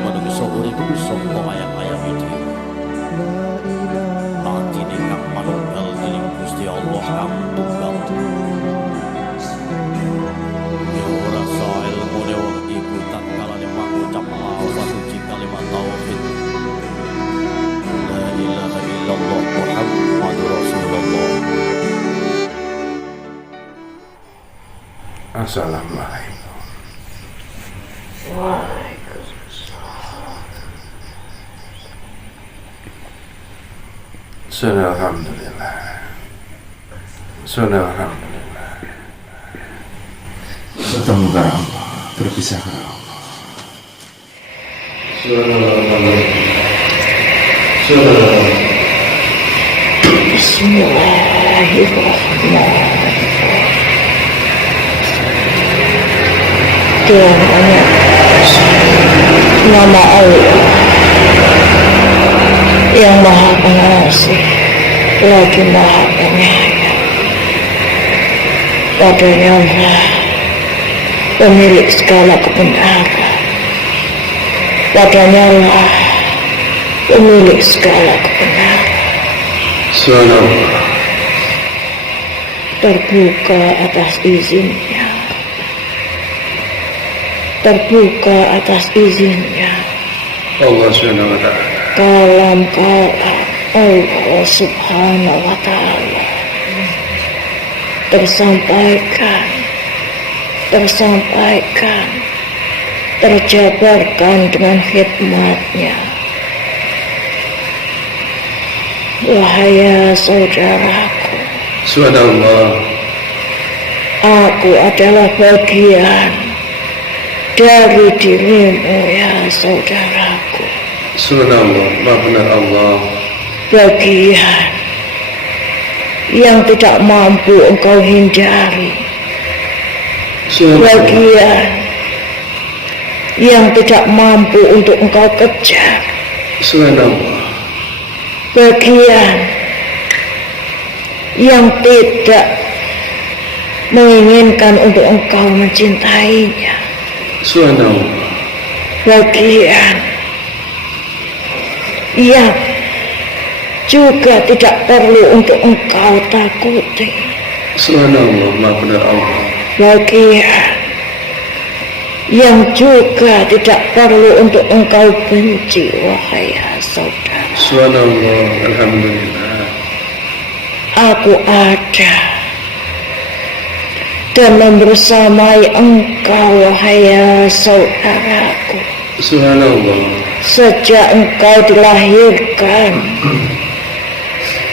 manungsa urip saka ayam-ayam iki. Latine kang manunggal dening Gusti Allah kang tunggal. Ya ora sae ilmune wong iku tatkala mangucap lafaz suci kalimat tauhid. La ilaha illallah Muhammadur Rasulullah. Assalamualaikum. Waalaikumsalam. Alhamdulillah. Alhamdulillah. Bertemu kepada Allah, berpisah kepada Allah. Bismillahirrahmanirrahim. Dengan nama Allah yang Maha Pengasih lagi Maha Penyayang. Padanya Allah pemilik segala kebenaran. Padanya Allah pemilik segala kebenaran. Subhanallah. Terbuka atas izinnya. Terbuka atas izinnya. Allah Subhanahu wa ta'ala. Kalam-kalam Allah Subhanahu wa ta'ala tersampaikan, terjabarkan dengan hikmatnya. Wahai saudaraku, Subhanallah. aku adalah bagian dari dirimu ya saudaraku. Subhanallah, Maha benar Allah. Bagian yang tidak mampu engkau hindari. Bagian yang tidak mampu untuk engkau kejar. Subhanallah. Bagian yang tidak menginginkan untuk engkau mencintainya. Subhanallah. Bagian yang juga tidak perlu untuk engkau takuti. Subhanallah, Maha benar Allah. Bagian yang juga tidak perlu untuk engkau benci, wahai saudara. Subhanallah, alhamdulillah. Aku ada dan membersamai engkau, wahai saudaraku. Subhanallah. Sejak engkau dilahirkan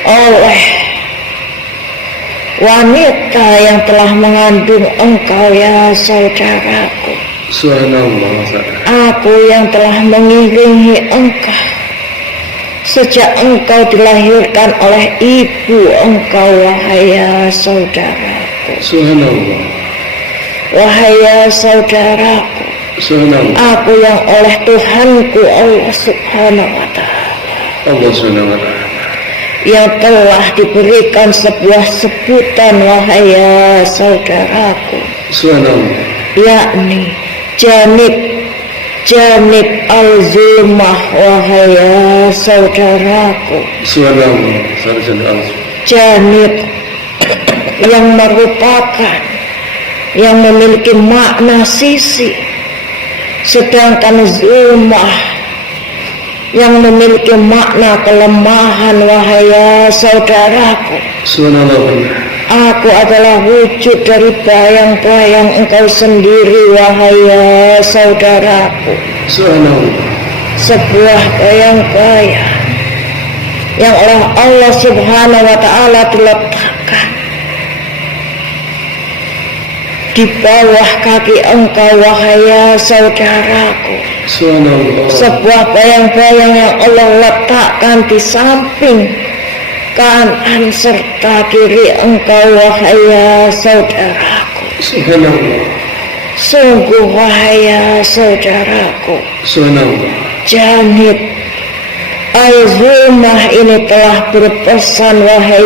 oleh wanita yang telah mengandung engkau ya saudaraku. Subhanallah. Aku yang telah mengiringi engkau sejak engkau dilahirkan oleh ibu engkau, wahai saudaraku. Subhanallah. Wahai saudaraku, Subhanallah. aku yang oleh Tuhanku Allah Subhanahu wa ta'ala Allah Subhanahu wa ta'ala. yang telah diberikan sebuah sebutan, wahai saudaraku, Subhanallah. yakni janib al-zulmah, wahai saudaraku. Subhanallah. Sarjana Allah. Janib yang merupakan, yang memiliki makna sisi, sedangkan zulmah yang memiliki makna kelemahan, wahai saudaraku. Subhanallah. Aku adalah wujud dari bayang-bayang engkau sendiri, wahai saudaraku. Subhanallah. Sebuah bayang-bayang yang oleh Allah Subhanahu wa ta'ala diletakkan di bawah kaki engkau, wahai saudaraku. Subhanallah. Sebuah bayang-bayang yang Allah letakkan di samping kanan serta kiri engkau, wahai saudaraku. Subhanallah. Sungguh, wahai saudaraku, Subhanallah. janib al-zulmah ini telah berpesan, wahai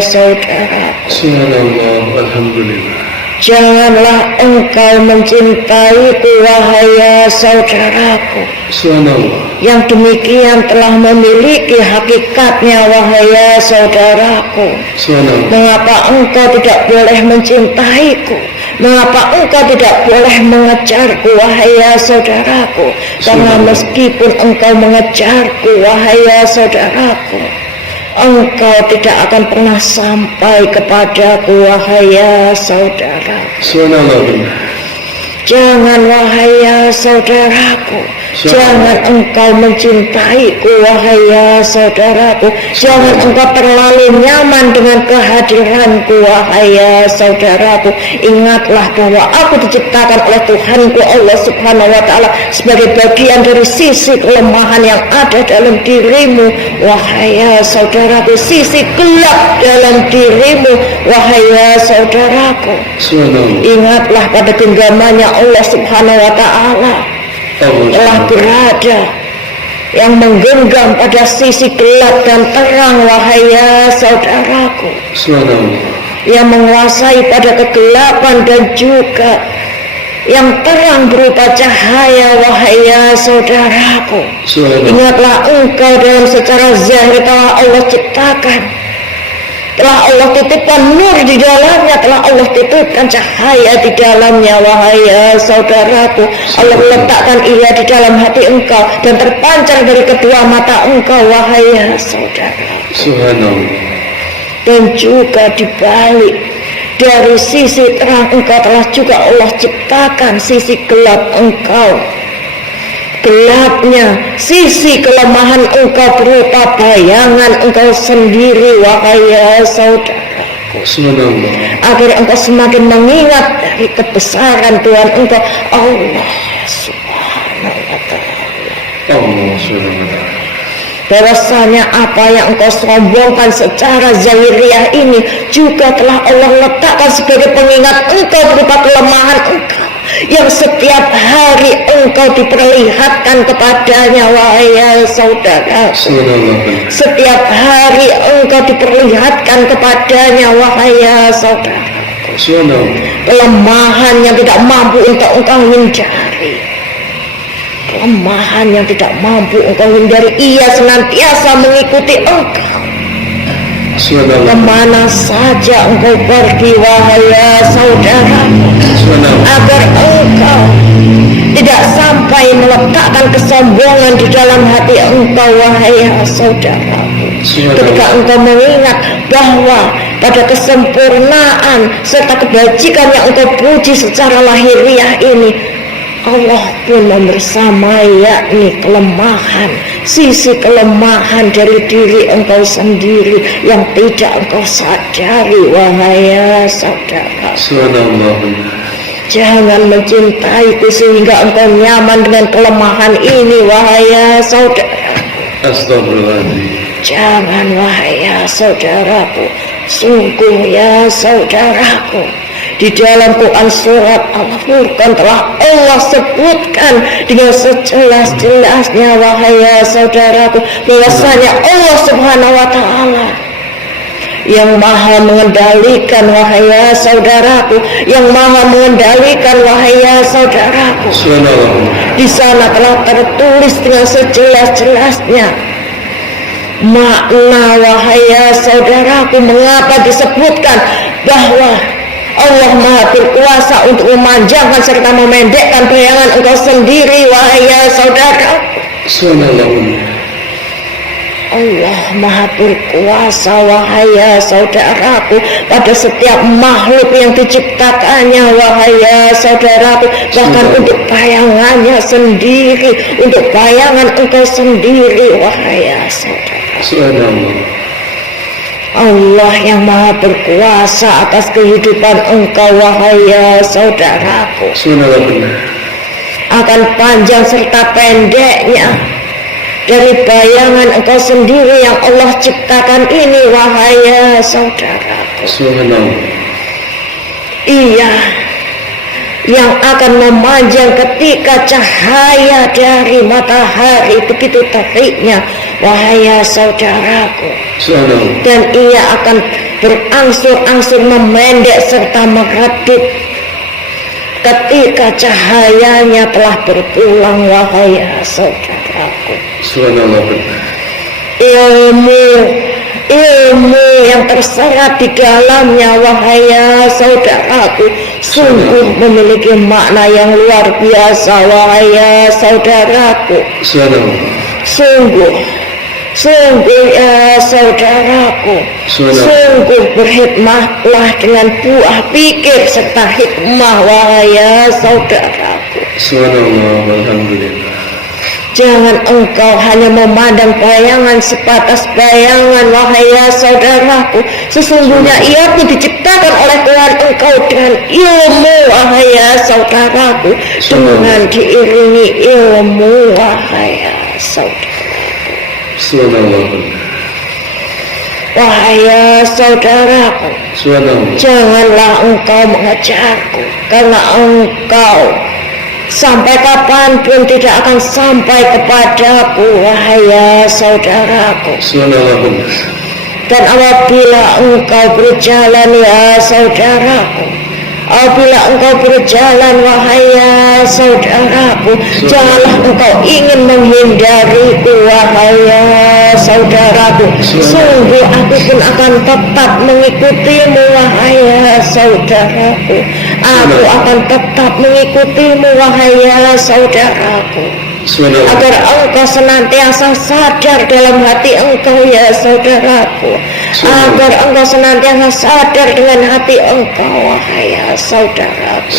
saudaraku. Subhanallah. Alhamdulillah. Janganlah engkau mencintaiku, wahai saudaraku. Subhanallah. Yang demikian telah memiliki hakikatnya, wahai saudaraku. Subhanallah. Mengapa engkau tidak boleh mencintaiku? Mengapa engkau tidak boleh mengejarku, wahai saudaraku? Karena meskipun engkau mengejarku, wahai saudaraku, engkau tidak akan pernah sampai kepadaku, wahai saudara. Subhanallah. Jangan, wahai saudaraku, jangan engkau mencintaiku, wahai saudaraku. Jangan engkau terlalu nyaman dengan kehadiranku, wahai saudaraku. Ingatlah bahwa aku diciptakan oleh Tuhanku Allah Subhanahu wa Ta'ala sebagai bagian dari sisi kelemahan yang ada dalam dirimu, wahai saudaraku. Sisi gelap dalam dirimu, wahai saudaraku. Ingatlah pada genggamannya Allah Subhanahu wa Ta'ala telah berada yang menggenggam pada sisi gelap dan terang, wahai saudaraku. Yang menguasai pada kegelapan dan juga yang terang berupa cahaya, wahai saudaraku. Ingatlah engkau dalam secara zahir telah Allah ciptakan, telah Allah titipkan nur di dalamnya, telah Allah titipkan cahaya di dalamnya, wahai saudaraku. Allah letakkan ia di dalam hati engkau dan terpancar dari kedua mata engkau, wahai saudara. Dan juga dibalik dari sisi terang engkau telah juga Allah ciptakan sisi gelap engkau. Gelapnya sisi kelemahan engkau berupa bayangan engkau sendiri, wahai saudaraku. Agar engkau semakin mengingat dari kebesaran Tuhan engkau, Allah Subhanahu wa Ta'ala. Bahwasanya apa yang engkau sombongkan secara zahiriah ini juga telah Allah letakkan sebagai pengingat engkau berupa kelemahan engkau yang setiap hari engkau diperlihatkan kepadanya, wahai saudara. Setiap hari engkau diperlihatkan kepadanya, wahai saudara. Kelemahan yang tidak mampu untuk engkau hindari, kelemahan yang tidak mampu engkau hindari, ia senantiasa mengikuti engkau kemana saja engkau pergi, wahai saudara, agar engkau tidak sampai meletakkan kesombongan di dalam hati engkau, wahai saudara. Ketika engkau mengingat bahwa pada kesempurnaan serta kebajikan yang engkau puji secara lahiriah ini, Allah pun membersamai, yakni kelemahan, sisi kelemahan dari diri engkau sendiri yang tidak engkau sadari, wahai saudara. Jangan mencintaiku sehingga engkau nyaman dengan kelemahan ini, wahai saudara. Jangan, wahai saudaraku. Sungguh ya saudaraku, di dalam Quran surat Al-Furqan telah Allah sebutkan dengan sejelas-jelasnya, wahai saudaraku, bahwasanya Allah Subhanahu wa Ta'ala yang maha mengendalikan, wahai saudaraku, yang maha mengendalikan, wahai saudaraku. Di sana telah tertulis dengan sejelas-jelasnya makna, wahai saudaraku, mengapa disebutkan bahwa Allah maha berkuasa untuk memanjangkan serta memendekkan bayangan engkau sendiri, wahai saudara. Allah maha berkuasa, wahai saudaraku, pada setiap makhluk yang diciptakannya, wahai saudaraku, bahkan untuk bayangannya sendiri, untuk bayangan engkau sendiri, wahai saudara. Allah yang maha berkuasa atas kehidupan engkau, wahai saudaraku. Akan panjang serta pendeknya dari bayangan engkau sendiri yang Allah ciptakan ini, wahai saudaraku. Iya yang akan memanjang ketika cahaya dari matahari begitu teriknya, wahai saudaraku. Dan ia akan berangsur-angsur memendek serta meredup ketika cahayanya telah berpulang, wahai saudaraku. Subhanallah benar. Ilmu yang terserat di dalamnya, wahai saudaraku, sungguh memiliki makna yang luar biasa, wahai saudaraku. Sungguh ya saudaraku, sungguh berhikmatlah dengan buah pikir serta hikmah, wahai saudaraku. Alhamdulillah. Jangan engkau hanya memandang bayangan sebatas bayangan, wahai saudaraku. Sesungguhnya ia pun diciptakan oleh Tuhan engkau dengan ilmu, wahai saudaraku. Dengan diiringi ilmu, wahai saudaraku. Wahai saudaraku, janganlah engkau mengejarku, karena engkau sampai kapanpun tidak akan sampai kepadaku, wahai saudaraku. Dan apabila engkau berjalan, ya saudaraku, apabila engkau berjalan, wahai saudaraku, janganlah engkau ingin menghindariku, wahai saudaraku. Sungguh aku pun akan tetap mengikutimu, wahai saudaraku. Aku akan tetap mengikutimu, wahai saudaraku, agar engkau senantiasa sadar dalam hati engkau, ya saudaraku. Agar engkau senantiasa sadar dengan hati engkau, wahai saudaraku.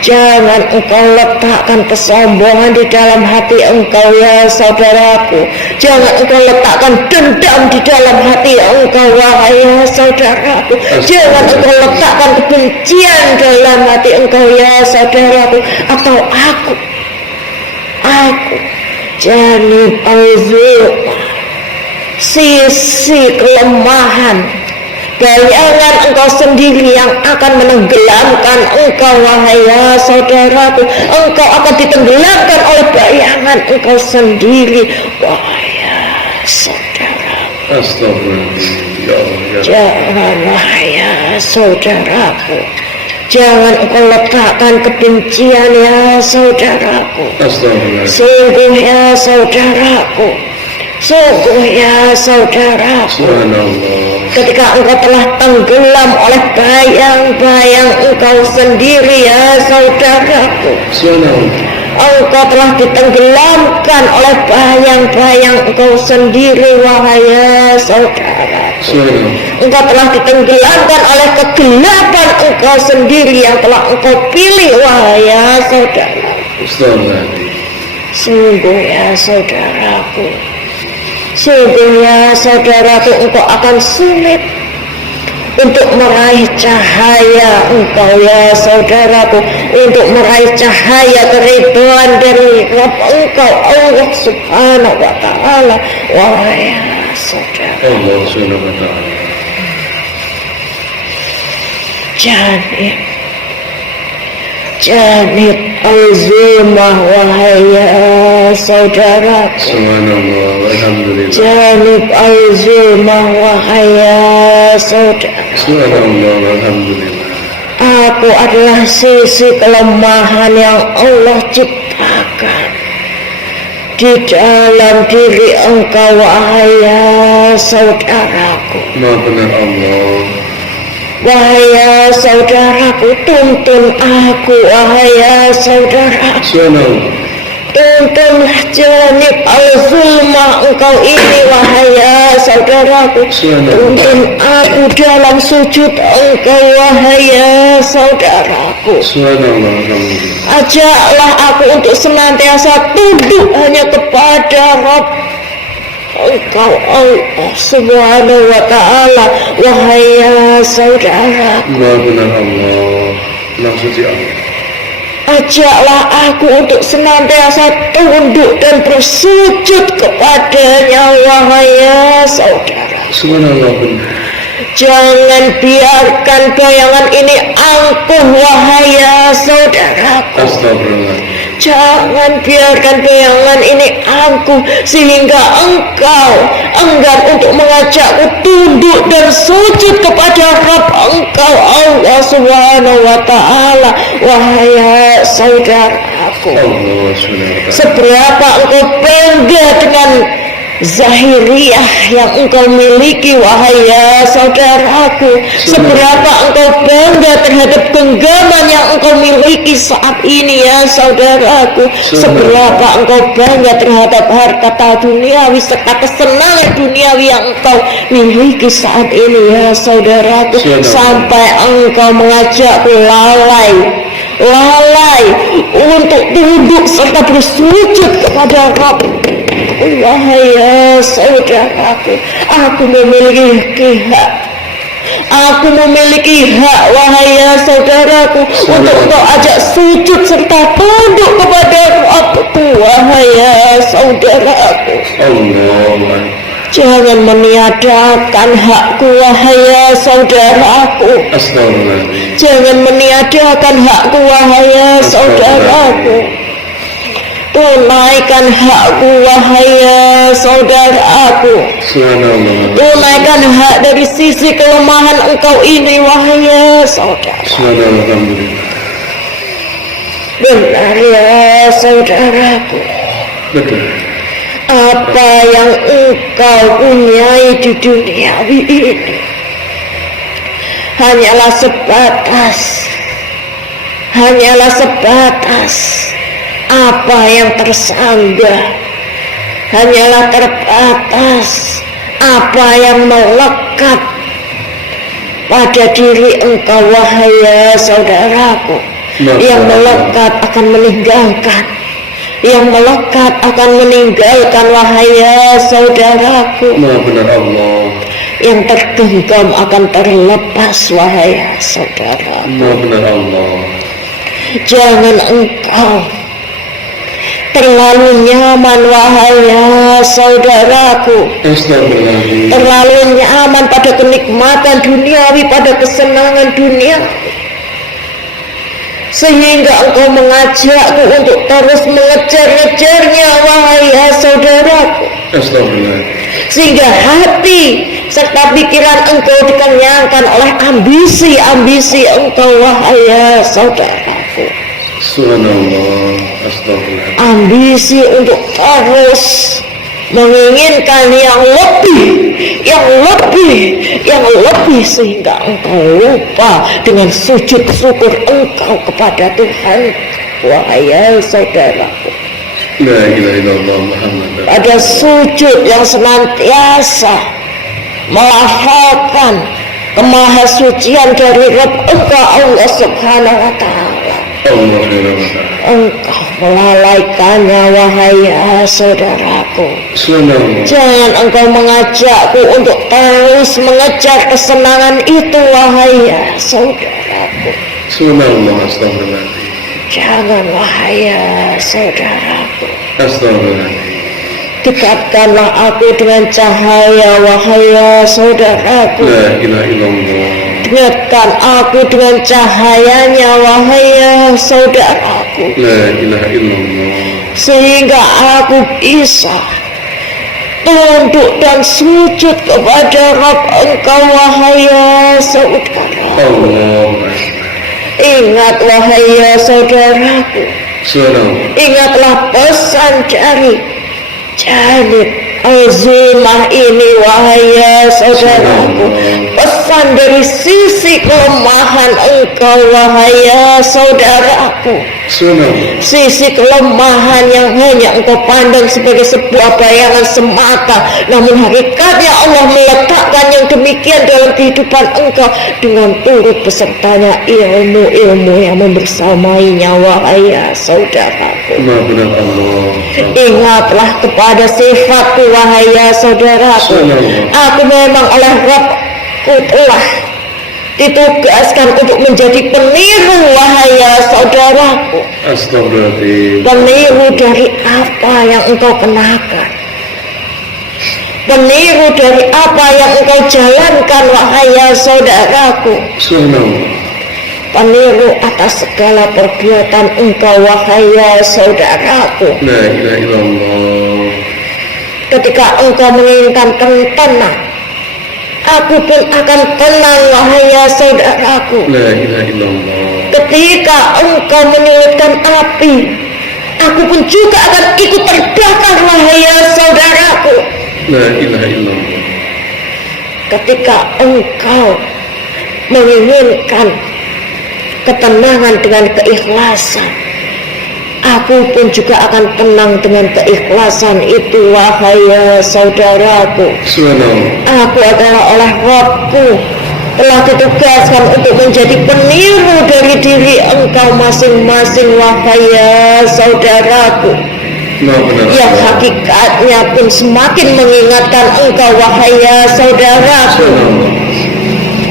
Jangan engkau letakkan kesombongan di dalam hati engkau, ya saudaraku. Jangan engkau letakkan dendam di dalam hati engkau, wahai saudaraku. Jangan engkau letakkan kebencian dalam hati engkau, ya saudaraku. Atau aku janib al-zulma, sisi kelemahan, bayangan engkau sendiri yang akan menenggelamkan engkau, wahai saudaraku. Engkau akan ditenggelamkan oleh bayangan engkau sendiri, wahai saudaraku. Jangan, wahai saudaraku, jangan engkau letakkan kebencian, ya saudaraku. Sungguh ya saudaraku, sungguh ya saudaraku, ketika engkau telah tenggelam oleh bayang-bayang engkau sendiri, ya saudaraku, engkau telah ditenggelamkan oleh bayang-bayang engkau sendiri, wahai saudaraku. Engkau telah ditenggelamkan oleh kegelapan engkau sendiri yang telah engkau pilih, wahai saudaraku. Sungguh ya saudaraku, sungguh ya saudaraku, engkau akan sulit untuk meraih cahaya engkau, ya saudaraku, untuk meraih cahaya keridhaan dari Rabb engkau, Allah Subhanahu wa ta'ala, wahai saudara. Allah Subhanahu wa ta'ala. Janib al-zulmah, wahai saudaraku. Subhanallah, alhamdulillah. Janib al-zulmah, wahai saudaraku. Subhanallah, alhamdulillah. Aku adalah sisi kelemahan yang Allah ciptakan di dalam diri engkau, wahai saudaraku. Maha benar Allah. Wahai saudaraku, tuntun aku, wahai saudaraku. Subhanallah. Tuntunlah janib al-zulmah engkau ini, wahai saudaraku. Tuntun aku dalam sujud engkau, wahai saudaraku. Subhanallah, alhamdulillah. Ajaklah aku untuk senantiasa tunduk hanya kepada Rabb engkau, Allah Subhanahu wa ta'ala, wahai saudaraku. Maha benar Allah, maha suci Allah. Ajaklah aku untuk senantiasa tunduk dan bersujud kepadanya, wahai saudara. Subhanallah benar. Jangan biarkan bayangan ini angkuh, wahai saudaraku. Astagfirullah. Jangan biarkan bayangan ini angkuh sehingga engkau enggan untuk mengajakku tunduk dan sujud kepada Rabb engkau Allah Subhanahu wa ta'ala. Wahai saudaraku, seberapa engkau bangga dengan zahiriyah yang engkau miliki, wahai ya saudaraku, seberapa engkau bangga terhadap genggaman yang engkau miliki saat ini ya saudaraku, seberapa engkau bangga terhadap harta duniawi serta kesenangan duniawi yang engkau miliki saat ini ya saudaraku, sampai engkau mengajakku lalai untuk tunduk serta bersujud kepada Rabb. Wahai ya saudaraku, aku memiliki hak. Aku memiliki hak, wahai ya saudaraku, untuk engkau ajak sujud serta tunduk kepada Rabbku, wahai ya saudaraku. Jangan meniadakan hakku, wahai ya saudaraku. Jangan meniadakan hakku, wahai ya saudaraku. Tunaikan hakku, wahai ya saudaraku. Tunaikan hak dari sisi kelemahan engkau ini, wahai ya saudara. Benar ya saudaraku. Betul. Apa yang engkau punyai di duniawi ini hanyalah sebatas apa yang tersanggah, hanyalah terbatas apa yang melekat pada diri engkau, wahai ya saudaraku. Yang melekat akan meninggalkan, yang melekat akan meninggalkan, wahai ya saudaraku. Benar Allah. Yang tergenggam akan terlepas, wahai ya saudara. Benar Allah. Jangan engkau terlalu nyaman, wahai ya saudaraku. Terlalu nyaman pada kenikmatan duniawi, pada kesenangan dunia, sehingga engkau mengajakku untuk terus mengejar-ngejarnya, wahai ya saudaraku. Sehingga hati serta pikiran engkau dikenyangkan oleh ambisi-ambisi engkau, wahai ya saudaraku. Subhanallah, astagfirullah. Ambisi untuk terus menginginkan yang lebih sehingga engkau lupa dengan sujud syukur engkau kepada Tuhan, wahai ya saudaraku. La ilaha illallah Muhammad. Pada sujud yang senantiasa melafalkan kemahasucian dari Rabb engkau Allah Subhanahu wa ta'ala, engkau melalaikannya, wahai ya saudaraku. Jangan engkau mengajakku untuk terus mengejar kesenangan itu, wahai ya saudaraku. Jangan, wahai ya saudaraku. Dekatkanlah aku dengan cahaya, wahai ya saudaraku. La ilaha illallah. Dekatkan aku dengan cahayanya, wahai ya saudaraku. La ilaha illallah. Sehingga aku bisa tunduk dan sujud kepada Rabb engkau, wahai ya saudaraku. Ingat, wahai ya saudaraku. Ingatlah pesan dari Janib Azimah ini, wahai ya saudaraku. Pesan dari sisi kelemahan engkau, wahai ya saudaraku. Sisi kelemahan yang hanya engkau pandang sebagai sebuah bayangan semata, namun hakikatnya Allah meletakkan yang demikian dalam kehidupan engkau dengan turut besertanya ilmu-ilmu yang membersamainya, wahai ya saudaraku. Ingatlah kepada sifatku, wahai ya saudaraku. Aku memang oleh Rabbku telah ditugaskan untuk menjadi peniru, wahai ya saudaraku. Peniru dari apa yang engkau kenakan, peniru dari apa yang engkau jalankan, wahai ya saudaraku. peniru atas segala perbuatan engkau wahai ya saudaraku. La ilaha illallah. Ketika engkau menginginkan tenang, aku pun akan tenang wahai ya saudaraku. La ilaha illallah. Ketika engkau menyulitkan api, aku pun juga akan ikut terbakar wahai ya saudaraku. La ilaha illallah. Ketika engkau menginginkan ketenangan dengan keikhlasan, aku pun juga akan tenang dengan keikhlasan itu wahai ya saudaraku. Subhanallah. Aku adalah oleh Rabbku telah ditugaskan untuk menjadi peniru dari diri engkau masing-masing wahai ya saudaraku. Yang hakikatnya pun semakin mengingatkan engkau wahai ya saudaraku,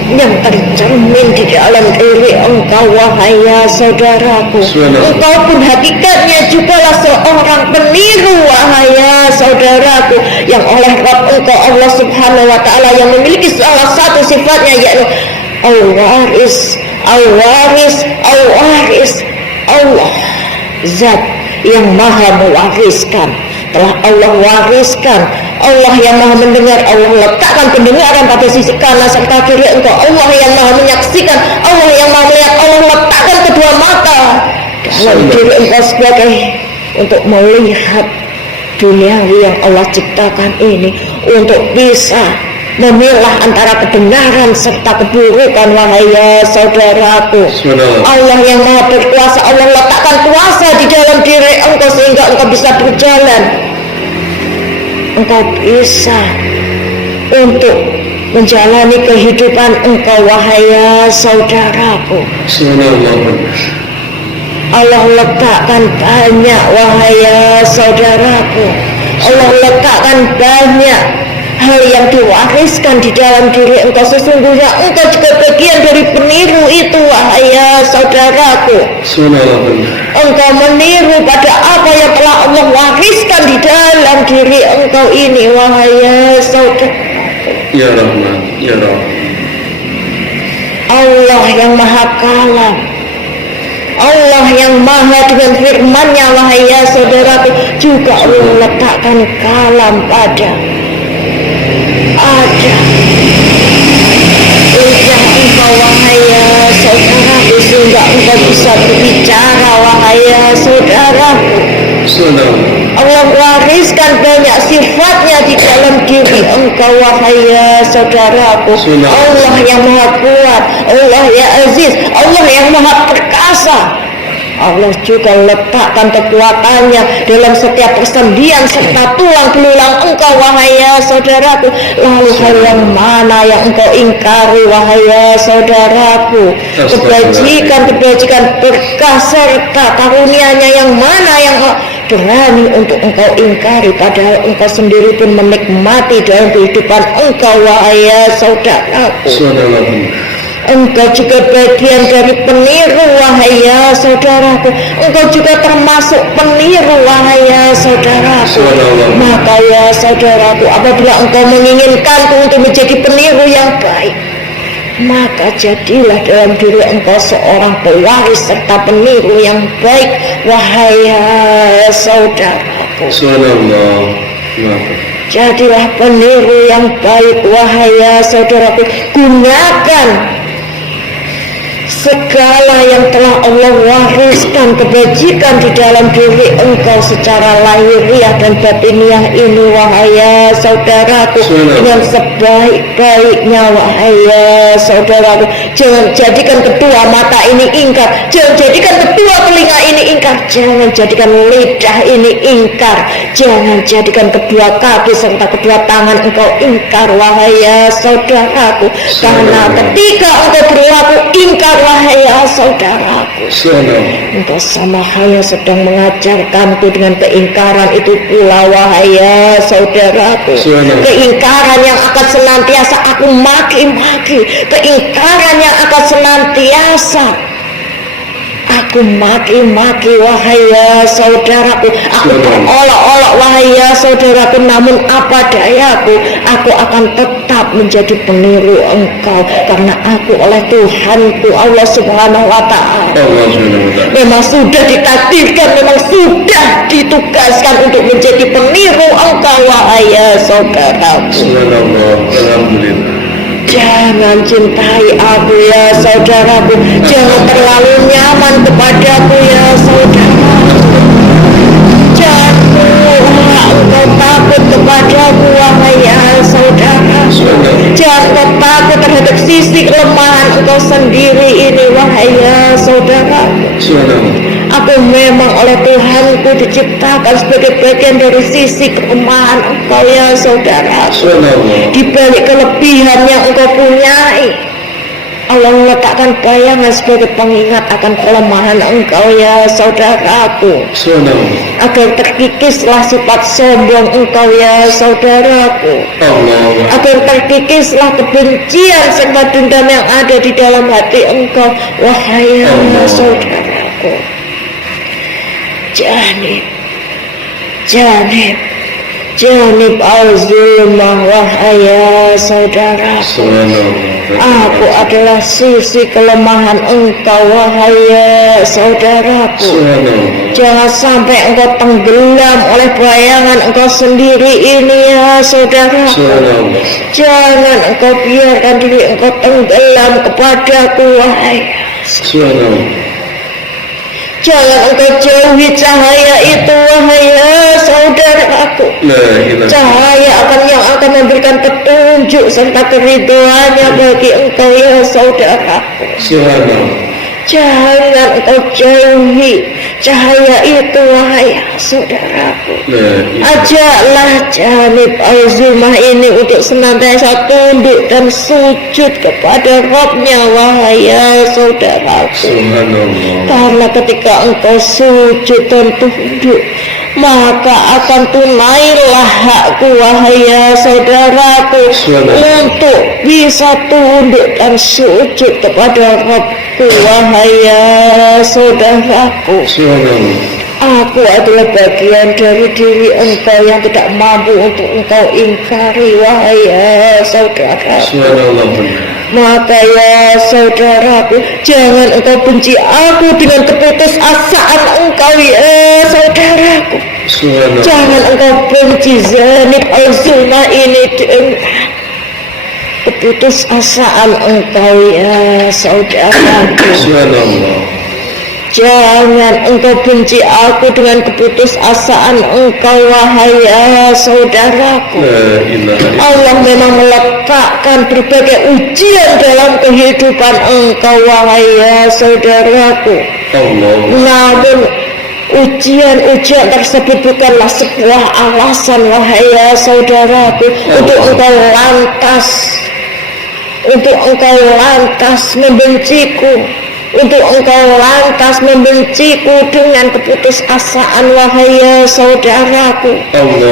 yang tercermin di dalam diri engkau wahai ya saudaraku. Engkau pun hakikatnya jugalah seorang peniru wahai ya saudaraku, yang oleh Rabb engkau Allah subhanahu wa ta'ala yang memiliki salah satu sifatnya yaitu Al-Waris, Al-Waris, Al-Waris, Allah Zat yang maha mewariskan. Telah Allah wariskan, Allah yang maha mendengar, Allah letakkan pendengaran pada sisi kanan serta kiri engkau. Allah yang maha menyaksikan, Allah yang maha melihat, Allah letakkan kedua mata dalam diri engkau sebagai untuk melihat dunia yang Allah ciptakan ini, untuk bisa memilah antara kebenaran serta keburukan wahai ya saudaraku. Allah yang maha berkuasa, Allah letakkan kuasa di dalam diri engkau sehingga engkau bisa berjalan, engkau bisa untuk menjalani kehidupan engkau wahai ya saudaraku. Allah letakkan banyak wahai ya saudaraku, Allah letakkan banyak hal yang diwariskan di dalam diri engkau. Sesungguhnya engkau juga bagian dari peniru itu wahai ya saudaraku. Engkau meniru pada apa yang telah Allah wariskan di dalam diri engkau ini wahai ya saudaraku. Ya Rahman, ya Rahman. Allah yang maha kalam, Allah yang maha dengan firman-Nya wahai ya saudaraku, juga Allah letakkan kalam pada ada lidah engkau wahai ya saudaraku, sehingga engkau bisa berbicara wahai ya saudaraku. Allah wariskan banyak sifatnya di dalam diri engkau wahai ya saudaraku. Allah yang maha kuat, Allah yang aziz, Allah yang maha perkasa. Allah juga letakkan kekuatannya dalam setiap persendian serta tulang belulang engkau wahai ya saudaraku. Lalu hal yang mana yang engkau ingkari wahai ya saudaraku? Kebajikan berkah serta karunia-Nya yang mana yang berani untuk engkau ingkari, padahal engkau sendiri pun menikmati dalam kehidupan engkau wahai ya saudaraku. Engkau juga bagian dari peniru wahai ya saudaraku. Engkau juga termasuk peniru wahai ya saudaraku. Maka ya saudaraku, apabila engkau menginginkanku untuk menjadi peniru yang baik, maka jadilah dalam diri engkau seorang pewaris serta peniru yang baik wahai ya saudaraku. Jadilah peniru yang baik wahai ya saudaraku. Gunakan segala yang telah Allah wariskan kebajikan di dalam diri engkau secara lahiriah dan batiniah ini wahai ya saudaraku, dengan sebaik-baiknya wahai ya saudaraku. Jangan jadikan kedua mata ini ingkar, jangan jadikan kedua telinga ini ingkar, jangan jadikan lidah ini ingkar, jangan jadikan kedua kaki serta kedua tangan engkau ingkar wahai ya saudaraku. Karena ketika engkau berlaku ingkar wahai ya saudaraku, engkau sama halnya sedang mengajarkanku dengan keingkaran itu pula wahai ya saudaraku. Keingkaran yang akan senantiasa aku maki-maki, keingkaran yang akan senantiasa Aku maki-maki wahai ya saudaraku, aku berolok-olok wahai ya saudaraku, namun apa dayaku, aku akan tetap menjadi peniru engkau karena aku oleh Tuhanku Allah Subhanahu wa Ta'ala memang sudah ditakdirkan, memang sudah ditugaskan untuk menjadi peniru engkau wahai ya saudaraku. Alhamdulillah. Jangan cintai aku ya saudaraku, jangan terlalu nyaman kepadaku ya saudaraku. Jangan engkau takut kepadaku wahai ya saudara. Jangan engkau takut terhadap sisi kelemahan engkau sendiri ini wahai ya saudara. Aku memang oleh Tuhanku diciptakan sebagai bagian dari sisi kelemahan engkau ya saudara. Di balik kelebihan yang engkau punyai, Allah meletakkan bayangan sebagai pengingat akan kelemahan engkau ya saudaraku, agar terkikislah sifat sombong engkau ya saudaraku, agar terkikislah kebencian serta dendam yang ada di dalam hati engkau wahai ya saudaraku. Janib al-zulmah wahai ya saudaraku. Aku adalah sisi kelemahan engkau wahai ya saudaraku. Jangan sampai engkau tenggelam oleh bayangan engkau sendiri ini ya saudaraku. Jangan engkau biarkan diri engkau tenggelam kepadaku wahai ya saudaraku. Jangan engkau jauhi cahaya itu wahai ya saudaraku. Cahaya yang akan memberikan petunjuk serta keridhoannya bagi engkau ya saudaraku. Jangan engkau jauhi cahaya itu wahai saudaraku. Ajaklah janib al-zulmah ini untuk senantiasa tunduk dan sujud kepada Rabb-Nya wahai ya saudaraku. Karena ketika engkau sujud dan tunduk, maka akan tunailah hakku wahai ya saudaraku untuk bisa tunduk dan sujud kepada Rabb-Ku wahai ya saudaraku. Aku adalah bagian dari diri engkau yang tidak mampu untuk engkau ingkari wahai ya saudaraku. Maka ya saudaraku, jangan engkau benci aku dengan keputusasaan engkau ya saudaraku. Jangan engkau benci janib al-zulmah ini dengan keputusasaan engkau ya saudaraku. Jangan engkau benci aku dengan keputusasaan engkau wahai ya saudaraku. Allah memang meletakkan berbagai ujian dalam kehidupan engkau wahai ya saudaraku. Namun ujian-ujian tersebut bukanlah sebuah alasan wahai ya saudaraku untuk engkau lantas membenciku, untuk engkau lantas membenciku dengan keputusasaan wahai ya saudaraku,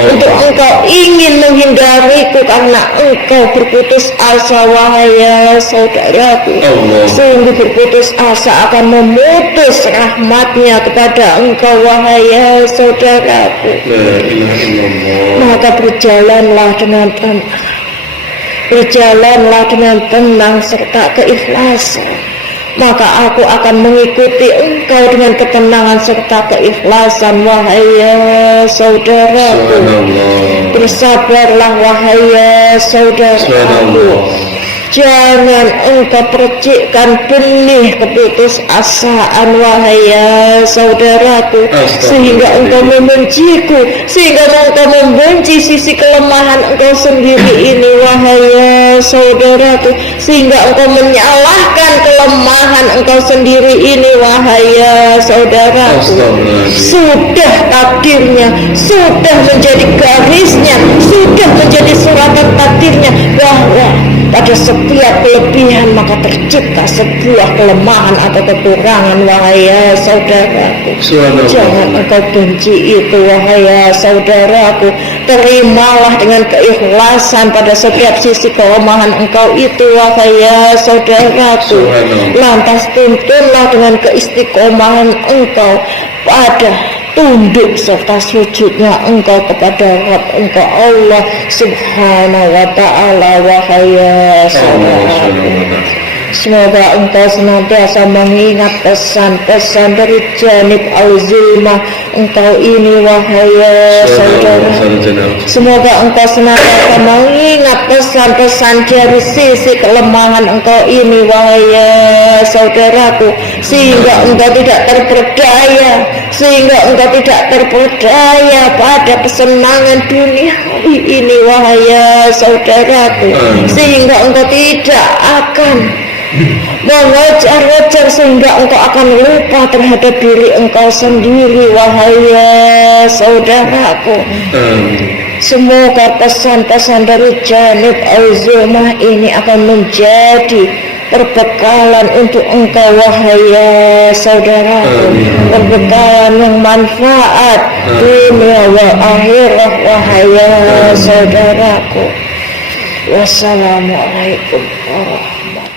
untuk engkau ingin menghindariku karena engkau berputus asa wahai ya saudaraku. Sungguh berputus asa akan memutus rahmatnya kepada engkau wahai ya saudaraku. Maka berjalanlah dengan tenang serta keikhlasan, maka aku akan mengikuti engkau dengan ketenangan serta keikhlasan wahai ya saudaraku. Bersabarlah wahai ya saudaraku. Jangan engkau percikkan benih keputusasaan wahai ya saudaraku, sehingga engkau membenciku, sehingga engkau membenci sisi kelemahan engkau sendiri ini wahai ya saudaraku, sehingga engkau menyalahkan kelemahan engkau sendiri ini wahai ya saudaraku. Sudah takdirnya, sudah menjadi garisnya, sudah menjadi suratan takdirnya bahwa pada setiap kelebihan maka tercipta sebuah kelemahan atau kekurangan wahai ya saudaraku. Jangan engkau benci itu wahai ya saudaraku. terimalah dengan keikhlasan pada setiap sisi kelemahan engkau itu wahai ya saudaraku. Lantas tuntunlah dengan keistiqomahan engkau pada tunduk serta sujudnya engkau kepada Rabb engkau Allah subhanahu wa ta'ala wahai ya saudaraku. Semoga engkau senantiasa mengingat pesan-pesan dari janib al-zulmah engkau ini wahai ya saudara. Semoga engkau senantiasa mengingat pesan-pesan dari sisi kelemahan engkau ini wahai ya saudaraku, sehingga engkau tidak terperdaya, sehingga engkau tidak terperdaya pada kesenangan duniawi ini wahai ya saudaraku, sehingga engkau tidak akan mengejar-ngejar sehingga engkau akan lupa terhadap diri engkau sendiri wahai ya saudaraku. Semoga pesan-pesan dari janib al-zulmah ini akan menjadi perbekalan untuk engkau wahai ya saudaraku, perbekalan yang manfaat dunia wal akhirah wahai ya saudaraku. Wassalamualaikum warahmatullahi wabarakatuh.